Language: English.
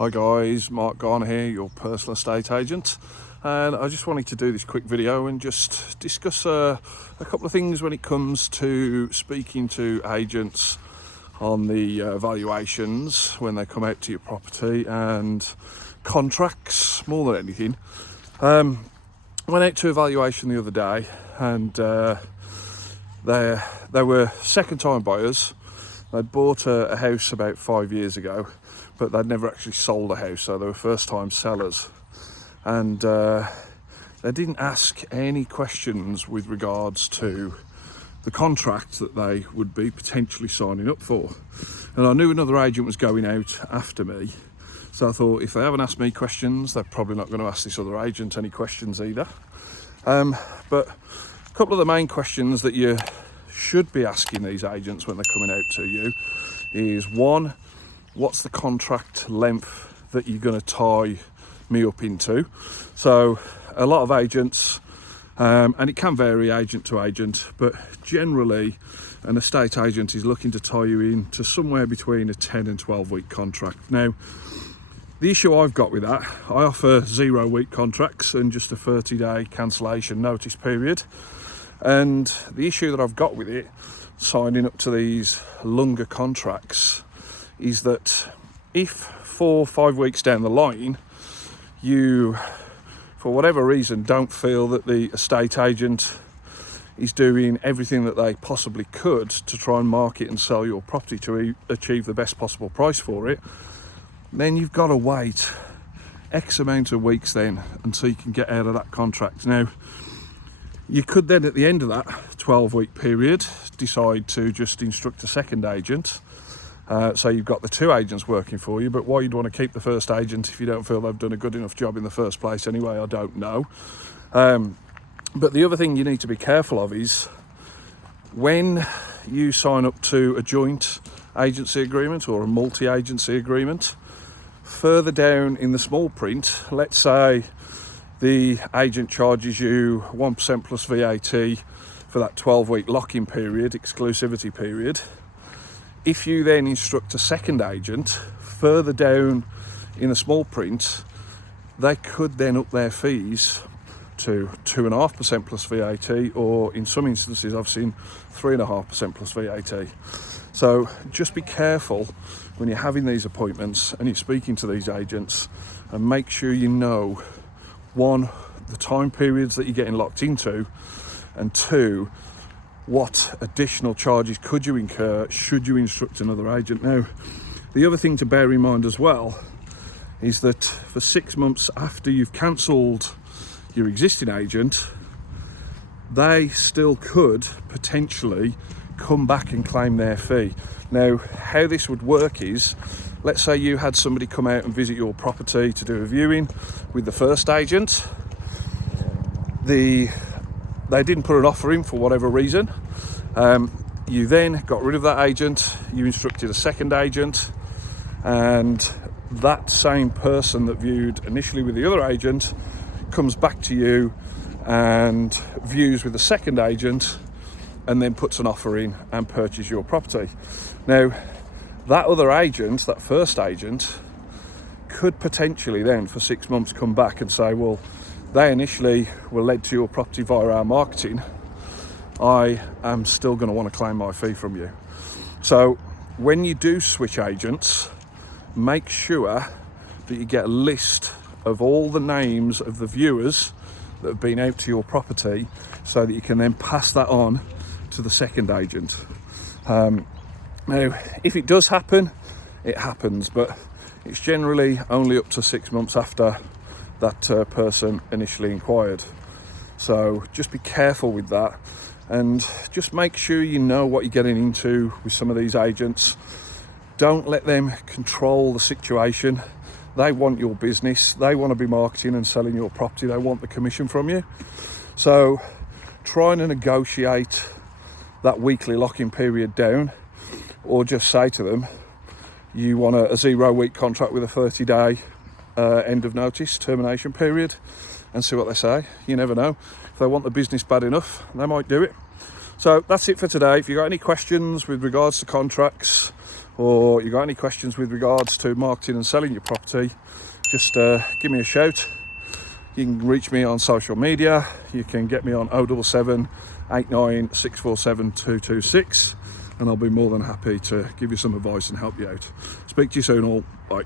Hi guys, Mark Garner here, your personal estate agent, and I just wanted to do this quick video and just discuss a couple of things when it comes to speaking to agents on the valuations when they come out to your property and contracts more than anything. I went out to a valuation the other day and they were second time buyers. They'd bought a house about 5 years ago, but they'd never actually sold a house, so they were first time sellers. And they didn't ask any questions with regards to the contract that they would be potentially signing up for. And I knew another agent was going out after me, so I thought if they haven't asked me questions, they're probably not going to ask this other agent any questions either. But a couple of the main questions that you should be asking these agents when they're coming out to you is, one, what's the contract length that you're going to tie me up into? So a lot of agents, and it can vary agent to agent, but generally an estate agent is looking to tie you into somewhere between a 10 and 12 week contract. Now, the issue I've got with that, I offer 0 week contracts and just a 30-day cancellation notice period. And the issue that I've got with it, signing up to these longer contracts, is that if 4 or 5 weeks down the line, you, for whatever reason, don't feel that the estate agent is doing everything that they possibly could to try and market and sell your property to achieve the best possible price for it, then you've got to wait X amount of weeks then until you can get out of that contract. Now, you could then, at the end of that 12-week period, decide to just instruct a second agent. So you've got the 2 agents working for you, but why you'd want to keep the first agent if you don't feel they've done a good enough job in the first place anyway, I don't know. But the other thing you need to be careful of is when you sign up to a joint agency agreement or a multi-agency agreement, further down in the small print, let's say the agent charges you 1% plus VAT for that 12-week lock-in period, exclusivity period. If you then instruct a second agent, further down in the small print, they could then up their fees to 2.5% plus VAT, or in some instances I've seen 3.5% plus VAT. So just be careful when you're having these appointments and you're speaking to these agents, and make sure you know, 1, the time periods that you're getting locked into, and 2, what additional charges could you incur should you instruct another agent. Now, the other thing to bear in mind as well is that for 6 months after you've cancelled your existing agent, they still could potentially come back and claim their fee. Now, how this would work is, let's say you had somebody come out and visit your property to do a viewing with the first agent. They didn't put an offer in for whatever reason. You then got rid of that agent, you instructed a second agent, and that same person that viewed initially with the other agent comes back to you and views with the second agent and then puts an offer in and purchases your property. Now, that other agent, that first agent, could potentially then for 6 months come back and say, well, they initially were led to your property via our marketing. I am still going to want to claim my fee from you. So when you do switch agents, make sure that you get a list of all the names of the viewers that have been out to your property, so that you can then pass that on to the second agent. Now, if it does happen, it happens, but it's generally only up to 6 months after that person initially inquired. So just be careful with that, and just make sure you know what you're getting into with some of these agents. Don't let them control the situation. They want your business. They want to be marketing and selling your property. They want the commission from you. So try and negotiate that weekly lock-in period down, or just say to them, you want a 0 week contract with a 30-day end of notice termination period, and see what they say. You never know. If they want the business bad enough, they might do it. So that's it for today. If you've got any questions with regards to contracts, or you've got any questions with regards to marketing and selling your property, just give me a shout. You can reach me on social media. You can get me on 077 89 647 226, and I'll be more than happy to give you some advice and help you out. Speak to you soon all. Bye.